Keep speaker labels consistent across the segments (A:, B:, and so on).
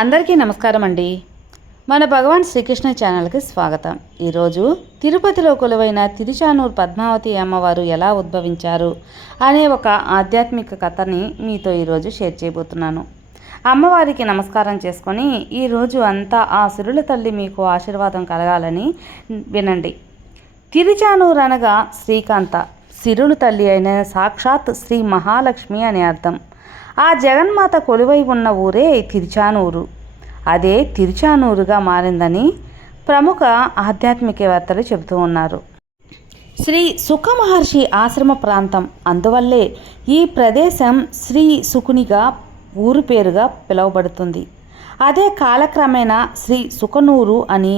A: అందరికీ నమస్కారం అండి. మన భగవాన్ శ్రీకృష్ణ ఛానల్కి స్వాగతం. ఈరోజు తిరుపతిలో కొలువైన తిరుచానూరు పద్మావతి అమ్మవారు ఎలా ఉద్భవించారు అనే ఒక ఆధ్యాత్మిక కథని మీతో ఈరోజు షేర్ చేయబోతున్నాను. అమ్మవారికి నమస్కారం చేసుకొని ఈరోజు అంతా ఆ సిరుల తల్లి మీకు ఆశీర్వాదం కలగాలని వినండి. తిరుచానూరు అనగా శ్రీకాంత సిరులు తల్లి అయిన సాక్షాత్ శ్రీ మహాలక్ష్మి అని అర్థం. ఆ జగన్మాత కొలువై ఉన్న ఊరే తిరుచానూరు. అదే తిరుచానూరుగా మారిందని ప్రముఖ ఆధ్యాత్మికవేత్తలు చెబుతూ ఉన్నారు. శ్రీ సుఖ మహర్షి ఆశ్రమ ప్రాంతం అందువల్లే ఈ ప్రదేశం శ్రీ సుకునిగా ఊరు పేరుగా పిలువబడుతుంది. అదే కాలక్రమేణా శ్రీ సుఖనూరు అని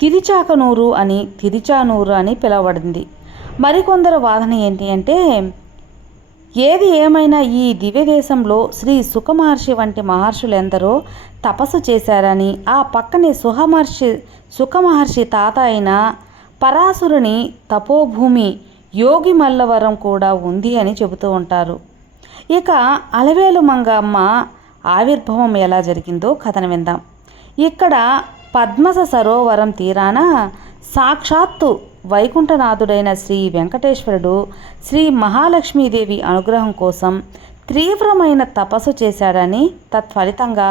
A: తిరిచాకనూరు అని తిరిచానూరు అని పిలువబడింది. మరికొందరు వాదన ఏంటి అంటే ఏది ఏమైనా ఈ దివ్యదేశంలో శ్రీ సుఖమహర్షి వంటి మహర్షులెందరో తపస్సు చేశారని ఆ పక్కనే సుహమహర్షి సుఖమహర్షి తాత అయిన పరాశురుని తపోభూమి యోగి మల్లవరం కూడా ఉంది అని చెబుతూ ఉంటారు. ఇక అలవేలు మంగమ్మ ఆవిర్భావం ఎలా జరిగిందో కథను విందాం. ఇక్కడ పద్మస సరోవరం తీరాన సాక్షాత్తు వైకుంఠనాథుడైన శ్రీ వెంకటేశ్వరుడు శ్రీ మహాలక్ష్మీదేవి అనుగ్రహం కోసం తీవ్రమైన తపస్సు చేశాడని తత్ఫలితంగా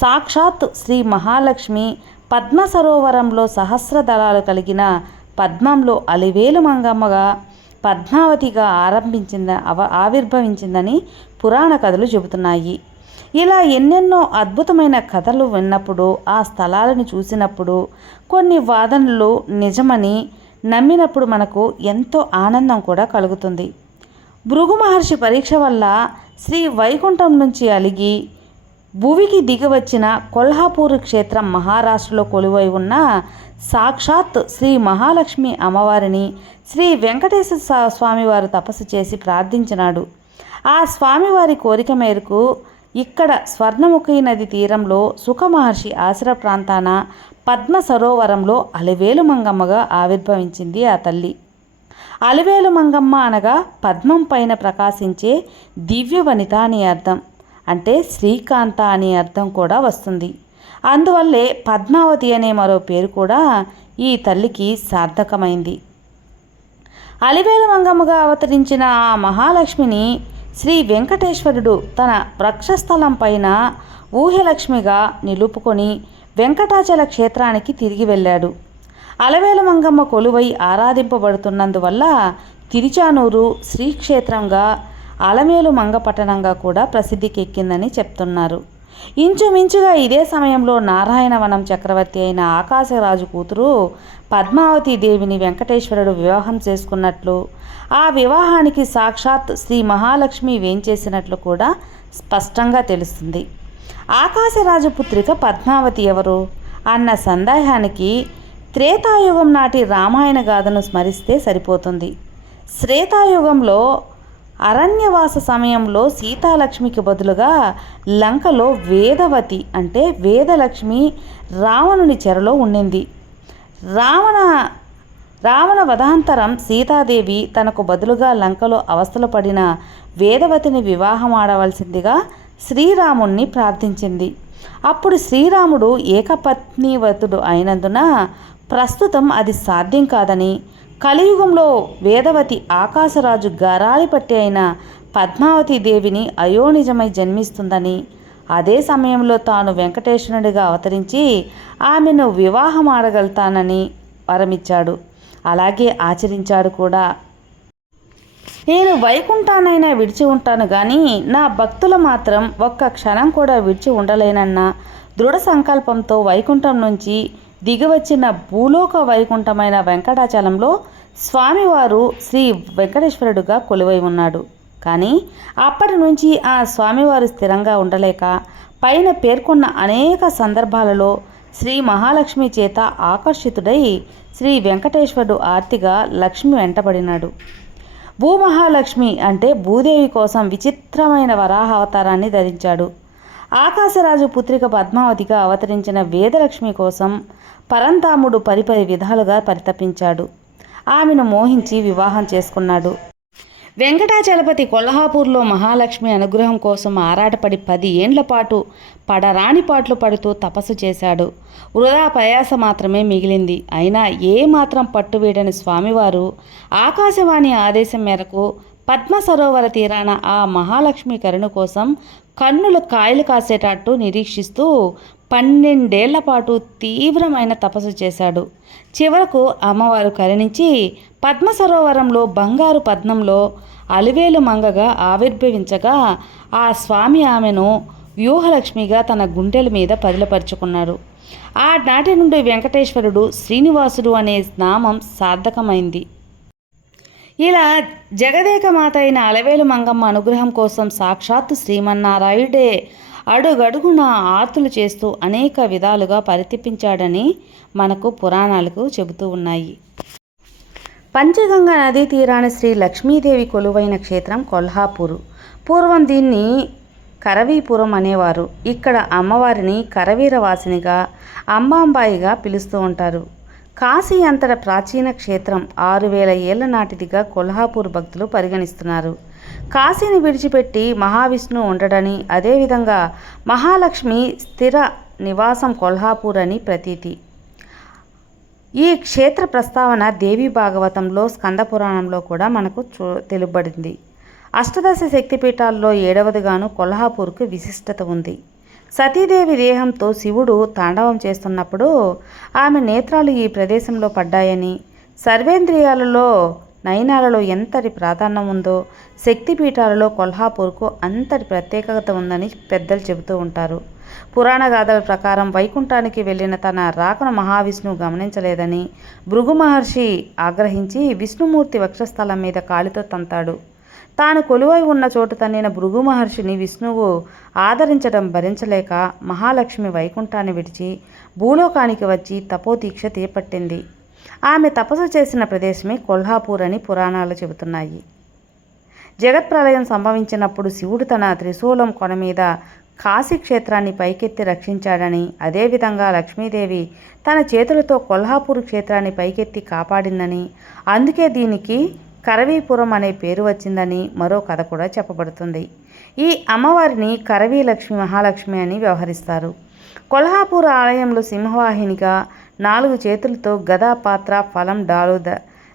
A: సాక్షాత్ శ్రీ మహాలక్ష్మి పద్మ సరోవరంలో సహస్ర దళాలు కలిగిన పద్మంలో అలివేలు మంగమ్మగా పద్మావతిగా ఆరంభించింద అవ ఆవిర్భవించిందని పురాణ కథలు చెబుతున్నాయి. ఇలా ఎన్నెన్నో అద్భుతమైన కథలు విన్నప్పుడు ఆ స్థలాలను చూసినప్పుడు కొన్ని వాదనలు నిజమని నమ్మినప్పుడు మనకు ఎంతో ఆనందం కూడా కలుగుతుంది. భృగు మహర్షి పరీక్ష వల్ల శ్రీ వైకుంఠం నుంచి అలిగి భువికి దిగివచ్చిన కొల్హాపూర్ క్షేత్రం మహారాష్ట్రలో కొలువై ఉన్న సాక్షాత్ శ్రీ మహాలక్ష్మి అమ్మవారిని శ్రీ వెంకటేశ్వర స్వామివారు తపస్సు చేసి ప్రార్థించినాడు. ఆ స్వామివారి కోరిక మేరకు ఇక్కడ స్వర్ణముఖి నది తీరంలో సుఖమహర్షి ఆశ్ర ప్రాంతాన పద్మ సరోవరంలో అలివేలు మంగమ్మగా ఆవిర్భవించింది ఆ తల్లి. అలివేలు మంగమ్మ అనగా పద్మం పైన ప్రకాశించే దివ్య వనిత అని అర్థం. అంటే శ్రీకాంత అనే అర్థం కూడా వస్తుంది. అందువల్లే పద్మావతి అనే మరో పేరు కూడా ఈ తల్లికి సార్థకమైంది. అలివేలు మంగమ్మగా అవతరించిన ఆ మహాలక్ష్మిని శ్రీ వెంకటేశ్వరుడు తన వృక్షస్థలం పైన ఊహ్యలక్ష్మిగా నిలుపుకొని వెంకటాచల క్షేత్రానికి తిరిగి వెళ్ళాడు. అలవేల మంగమ్మ కొలువై ఆరాధింపబడుతున్నందువల్ల తిరుచానూరు శ్రీక్షేత్రంగా అలమేలు మంగపట్టణంగా కూడా ప్రసిద్ధికెక్కిందని చెప్తున్నారు. ఇంచుమించుగా ఇదే సమయంలో నారాయణవనం చక్రవర్తి అయిన ఆకాశరాజు కూతురు పద్మావతి దేవిని వెంకటేశ్వరుడు వివాహం చేసుకున్నట్లు ఆ వివాహానికి సాక్షాత్ శ్రీ మహాలక్ష్మి వేంచేసినట్లు కూడా స్పష్టంగా తెలుస్తుంది. ఆకాశరాజు పుత్రిక పద్మావతి ఎవరు? అన్న సందేహానికి త్రేతాయుగం నాటి రామాయణ గాథను స్మరిస్తే సరిపోతుంది. శ్రేతాయుగంలో అరణ్యవాస సమయంలో సీతాలక్ష్మికి బదులుగా లంకలో వేదవతి అంటే వేదలక్ష్మి రావణుని చెరలో ఉండింది. రావణ రావణ వధాంతరం సీతాదేవి తనకు బదులుగా లంకలో అవస్థలు పడిన వేదవతిని వివాహం ఆడవలసిందిగా శ్రీరాముణ్ణి ప్రార్థించింది. అప్పుడు శ్రీరాముడు ఏకపత్నివతుడు అయినందున ప్రస్తుతం అది సాధ్యం కాదని కలియుగంలో వేదవతి ఆకాశరాజు గరాలి పట్టి అయిన పద్మావతి దేవిని అయోనిజమై జన్మిస్తుందని అదే సమయంలో తాను వెంకటేశ్వరుడిగా అవతరించి ఆమెను వివాహం ఆడగలుగుతానని వరమిచ్చాడు. అలాగే ఆచరించాడు కూడా. నేను వైకుంఠానైనా విడిచి ఉంటాను కానీ నా భక్తులు మాత్రం ఒక్క క్షణం కూడా విడిచి ఉండలేనన్న దృఢ సంకల్పంతో వైకుంఠం నుంచి దిగివచ్చిన భూలోక వైకుంఠమైన వెంకటాచలంలో స్వామివారు శ్రీ వెంకటేశ్వరుడుగా కొలువై ఉన్నాడు. కానీ అప్పటి నుంచి ఆ స్వామివారు స్థిరంగా ఉండలేక పైన పేర్కొన్న అనేక సందర్భాలలో శ్రీ మహాలక్ష్మి చేత ఆకర్షితుడై శ్రీ వెంకటేశ్వరుడు ఆర్తిగా లక్ష్మి వెంటబడినాడు. భూమహాలక్ష్మి అంటే భూదేవి కోసం విచిత్రమైన వరాహ అవతారాన్ని ధరించాడు. ఆకాశరాజు పుత్రిక పద్మావతిగా అవతరించిన వేదలక్ష్మి కోసం పరంతాముడు పరిపరి విధాలుగా పరితపించాడు. ఆమెను మోహించి వివాహం చేసుకున్నాడు. వెంకటాచలపతి కొల్హాపూర్లో మహాలక్ష్మి అనుగ్రహం కోసం ఆరాటపడి పది ఏండ్ల పాటు పడరాని పాటలు పడుతూ తపస్సు చేశాడు. వృధా ప్రయాస మాత్రమే మిగిలింది. అయినా ఏ మాత్రం పట్టువీడని స్వామివారు ఆకాశవాణి ఆదేశం మేరకు పద్మ సరోవర తీరాన ఆ మహాలక్ష్మి కరుణ కోసం కన్నులు కాయలు కాసేటట్టు నిరీక్షిస్తూ పన్నెండేళ్ళ పాటు తీవ్రమైన తపస్సు చేశాడు. చివరకు అమ్మవారు కరుణించి పద్మ సరోవరంలో బంగారు పద్మంలో అలివేలు మంగగా ఆవిర్భవించగా ఆ స్వామి ఆమెను వ్యూహలక్ష్మిగా తన గుండెల మీద పదిలపరుచుకున్నాడు ఆనాటి నుండి వెంకటేశ్వరుడు శ్రీనివాసుడు అనే నామం సార్థకమైంది. ఇలా జగదేకమాత అయిన అలవేలు మంగమ్మ అనుగ్రహం కోసం సాక్షాత్తు శ్రీమన్నారాయుడే అడుగడుగున ఆర్తులు చేస్తూ అనేక విధాలుగా పరితిప్పించాడని మనకు పురాణాలకు చెబుతూ ఉన్నాయి. పంచగంగా నదీ తీరాన శ్రీ లక్ష్మీదేవి కొలువైన క్షేత్రం కొల్హాపూరు. పూర్వం దీన్ని కరవీపురం అనేవారు. ఇక్కడ అమ్మవారిని కరవీరవాసినిగా అంబాంబాయిగా పిలుస్తూ ఉంటారు. కాశీ అంతట ప్రాచీన క్షేత్రం ఆరు వేల ఏళ్ళ నాటిదిగా కొల్హాపూర్ భక్తులు పరిగణిస్తున్నారు. కాశీని విడిచిపెట్టి మహావిష్ణు ఉండడని అదేవిధంగా మహాలక్ష్మి స్థిర నివాసం కొల్హాపూర్ అని ప్రతీతి. ఈ క్షేత్ర ప్రస్తావన దేవి భాగవతంలో స్కందపురాణంలో కూడా మనకు చూ తెలుబడింది అష్టదశ శక్తిపీఠాల్లో ఏడవదిగాను కొల్హాపూర్కు విశిష్టత ఉంది. సతీదేవి దేహంతో శివుడు తాండవం చేస్తున్నప్పుడు ఆమె నేత్రాలు ఈ ప్రదేశంలో పడ్డాయని సర్వేంద్రియాలలో నయనాలలో ఎంతటి ప్రాధాన్యం ఉందో శక్తిపీఠాలలో కొల్హాపూర్కు అంతటి ప్రత్యేకత ఉందని పెద్దలు చెబుతూ ఉంటారు. పురాణ గాథల ప్రకారం వైకుంఠానికి వెళ్ళిన తన రాకను మహావిష్ణువు గమనించలేదని భృగు మహర్షి ఆగ్రహించి విష్ణుమూర్తి వక్షస్థలం మీద కాలితో తంతాడు. తాను కొలువై ఉన్న చోటు తన్నిన భృగు మహర్షిని విష్ణువు ఆదరించడం భరించలేక మహాలక్ష్మి వైకుంఠాన్ని విడిచి భూలోకానికి వచ్చి తపోదీక్ష తీపట్టింది ఆమె తపస్సు చేసిన ప్రదేశమే కొల్హాపూర్ అని పురాణాలు చెబుతున్నాయి. జగత్ప్రలయం సంభవించినప్పుడు శివుడు తన త్రిశూలం కొన మీద కాశీ క్షేత్రాన్ని పైకెత్తి రక్షించాడని అదేవిధంగా లక్ష్మీదేవి తన చేతులతో కొల్హాపూర్ క్షేత్రాన్ని పైకెత్తి కాపాడిందని అందుకే దీనికి కరవీపురం అనే పేరు వచ్చిందని మరో కథ కూడా చెప్పబడుతుంది. ఈ అమ్మవారిని కరవీ లక్ష్మి మహాలక్ష్మి అని వ్యవహరిస్తారు. కొల్హాపూర్ ఆలయంలో సింహవాహినిగా నాలుగు చేతులతో గదా పాత్ర ఫలం డాలు ద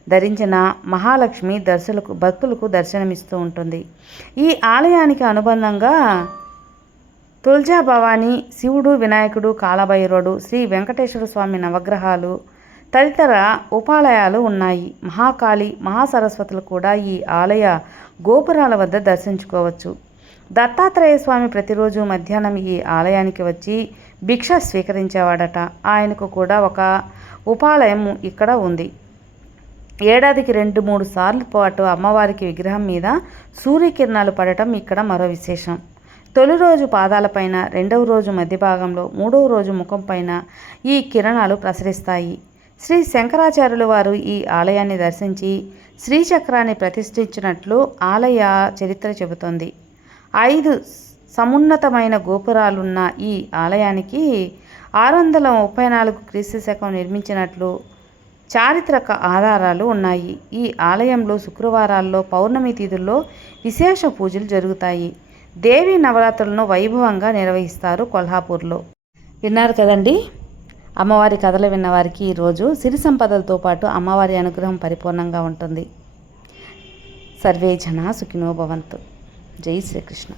A: ధరించిన మహాలక్ష్మి దర్శలకు భక్తులకు దర్శనమిస్తూ ఉంటుంది. ఈ ఆలయానికి అనుబంధంగా తుల్జా భవాని శివుడు వినాయకుడు కాలభైరవుడు శ్రీ వెంకటేశ్వర స్వామి నవగ్రహాలు తదితర ఉపాలయాలు ఉన్నాయి. మహాకాళి మహాసరస్వతులు కూడా ఈ ఆలయ గోపురాల వద్ద దర్శించుకోవచ్చు. దత్తాత్రేయ స్వామి ప్రతిరోజు మధ్యాహ్నం ఈ ఆలయానికి వచ్చి భిక్ష స్వీకరించేవాడట. ఆయనకు కూడా ఒక ఉపాలయం ఇక్కడ ఉంది. ఏడాదికి రెండు మూడు సార్లు పాటు అమ్మవారికి విగ్రహం మీద సూర్యకిరణాలు పడటం ఇక్కడ మరో విశేషం. తొలి రోజు పాదాలపైన రెండవ రోజు మధ్య భాగంలో మూడవ రోజు ముఖంపైన ఈ కిరణాలు ప్రసరిస్తాయి. శ్రీ శంకరాచార్యులు వారు ఈ ఆలయాన్ని దర్శించి శ్రీచక్రాన్ని ప్రతిష్ఠించినట్లు ఆలయ చరిత్ర చెబుతోంది. ఐదు సమున్నతమైన గోపురాలున్న ఈ ఆలయానికి ఆరు వందల ముప్పై నాలుగు క్రీస్తు శకం నిర్మించినట్లు చారిత్రక ఆధారాలు ఉన్నాయి. ఈ ఆలయంలో శుక్రవారాల్లో పౌర్ణమి తిథుల్లో విశేష పూజలు జరుగుతాయి. దేవి నవరాత్రులను వైభవంగా నిర్వహిస్తారు కొల్హాపూర్లో. విన్నారు కదండి? అమ్మవారి కథలు విన్నవారికి ఈరోజు సిరి సంపదలతో పాటు అమ్మవారి అనుగ్రహం పరిపూర్ణంగా ఉంటుంది. సర్వే జనా సుఖినో భవంతు. జై శ్రీకృష్ణ.